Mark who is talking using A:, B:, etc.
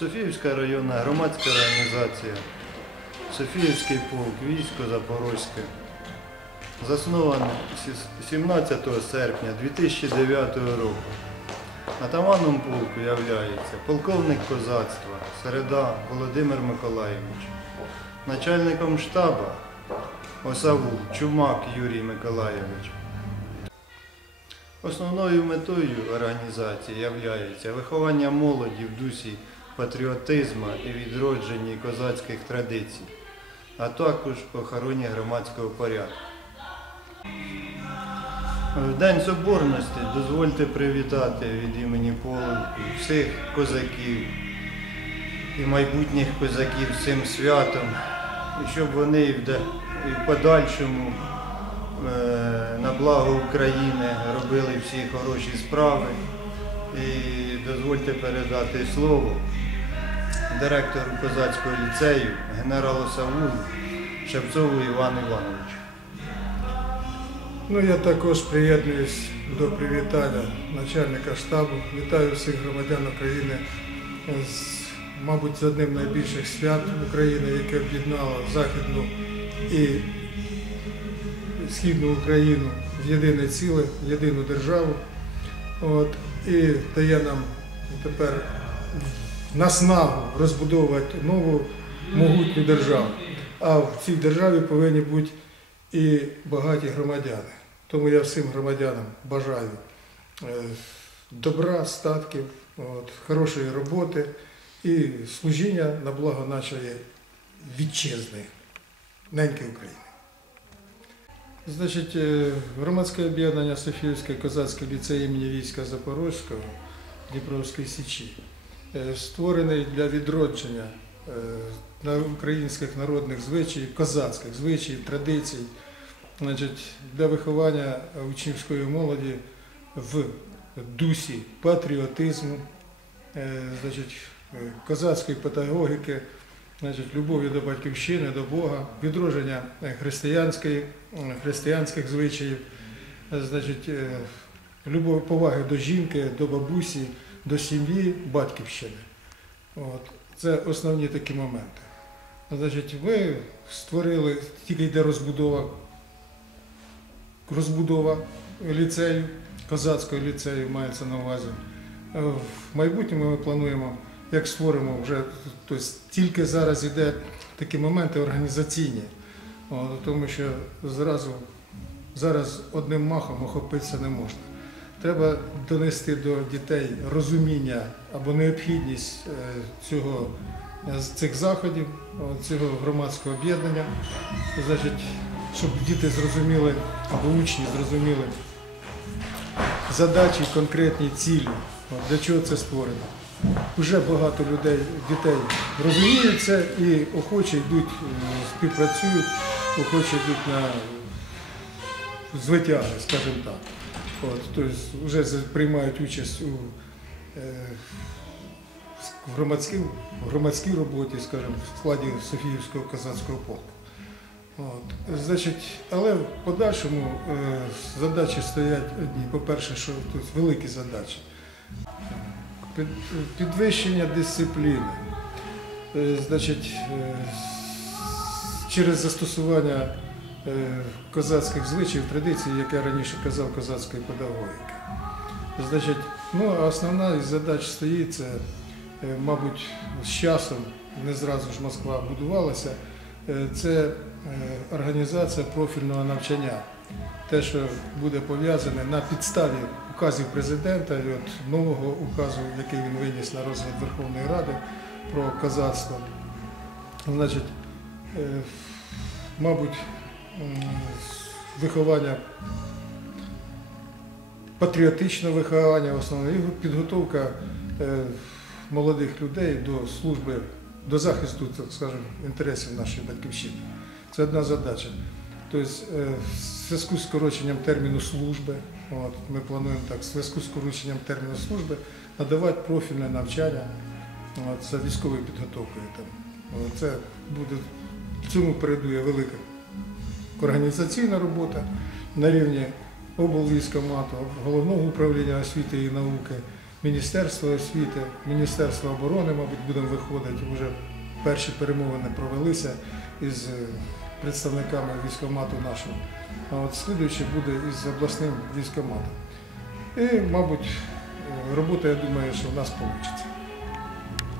A: Софіївська районна громадська організація, Софіївський полк, військо Запорозьке. Засновано 17 серпня 2009 року. Атаманом полку являється полковник козацтва Середа Володимир Миколаївич. Начальником штаба Осавул Чумак Юрій Миколаївич. Основною метою організації є виховання молоді в дусі патріотизму і відродженні козацьких традицій, а також охороні громадського порядку. В День Соборності дозвольте привітати від імені полку всіх козаків і майбутніх козаків цим святом, і щоб вони і в подальшому е, на благо України робили всі хороші справи. І дозвольте передати слово директору козацького ліцею, генералу Савулу Шевцову Івану Івановичу.
B: Ну, я також приєднуюсь до привітання начальника штабу. Вітаю всіх громадян України з, мабуть, з одним з найбільших свят України, яке об'єднало Західну і Східну Україну в єдине ціле, в єдину державу. От, і дає нам тепер наснагу розбудовувати нову могутню державу. А в цій державі повинні бути і багаті громадяни. Тому я всім громадянам бажаю е, добра, статків, от, хорошої роботи і служіння на благо нашої вітчизни, неньки України. Значить, е, громадське об'єднання Софіївське козацьке ліцей імені війська Запорозького Дніпровської Січі створений для відродження е, українських народних звичаїв, козацьких звичаїв, традицій, для виховання учнівської молоді в дусі патріотизму, е, е, козацької педагогіки, любові до батьківщини, до Бога, відродження е, е, християнських звичаїв, е, значить, е, любов, поваги до жінки, до бабусі, до сім'ї, батьківщини. От. Це основні такі моменти. Значить, ми створили, тільки йде розбудова, розбудова ліцею, козацького ліцею мається на увазі. Е, В майбутньому ми плануємо, як створимо вже, тобто тільки зараз йде такі моменти організаційні, тому що зразу, зараз одним махом охопитися не можна. Треба донести до дітей розуміння або необхідність е, цього, е, цих заходів, цього громадського об'єднання, значить, щоб діти зрозуміли або учні зрозуміли задачі, конкретні цілі, для чого це створено. Вже багато людей, дітей розуміють це і охоче йдуть, е, співпрацюють, охоче йдуть на звитяги, скажімо так. От, тобто вже приймають участь у е, в громадській, громадській роботі, скажімо, в складі Софіївського козацького полку. От, значить, але в подальшому е, задачі стоять одні. По-перше, що тут великі задачі. Під- Підвищення дисципліни. Е, Значить, е, через застосування козацьких звичаїв, традицій, як я раніше казав, козацької педагогіки. Значить, ну, основна із задач стоїть це, е, мабуть, з часом, не зразу ж Москва будувалася, е, це е, організація профільного навчання. Те, що буде пов'язане на підставі указів президента і от нового указу, який він виніс на розгляд Верховної Ради про козацтво. Значить, е, мабуть, виховання, патріотичне виховання, основне, і підготовка е, молодих людей до служби, до захисту, так скажемо, інтересів нашої батьківщини. Це одна задача. Тобто, е, в зв'язку з скороченням терміну служби, от, ми плануємо так, в зв'язку з скороченням терміну служби надавати профільне навчання от, за військовою підготовкою. Там. Це буде, цьому передує велика організаційна робота на рівні облвійськомату, головного управління освіти і науки Міністерства освіти, Міністерства оборони, мабуть, будемо виходити. Вже перші перемовини провелися із е, представниками військкомату нашого. А от слідуюче буде із обласним військкоматом. І, мабуть, е, робота, я думаю, що в нас вийде.